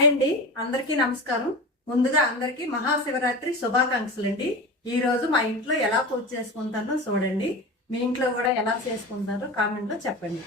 Hi అండి, అందరికీ నమస్కారం. ముందుగా అందరికీ మహాశివరాత్రి శుభాకాంక్షలు అండి. ఈ రోజు మా ఇంట్లో ఎలా పూజ చేసుకుంటానో చూడండి. మీ ఇంట్లో కూడా ఎలా చేసుకుంటారో కామెంట్లో చెప్పండి.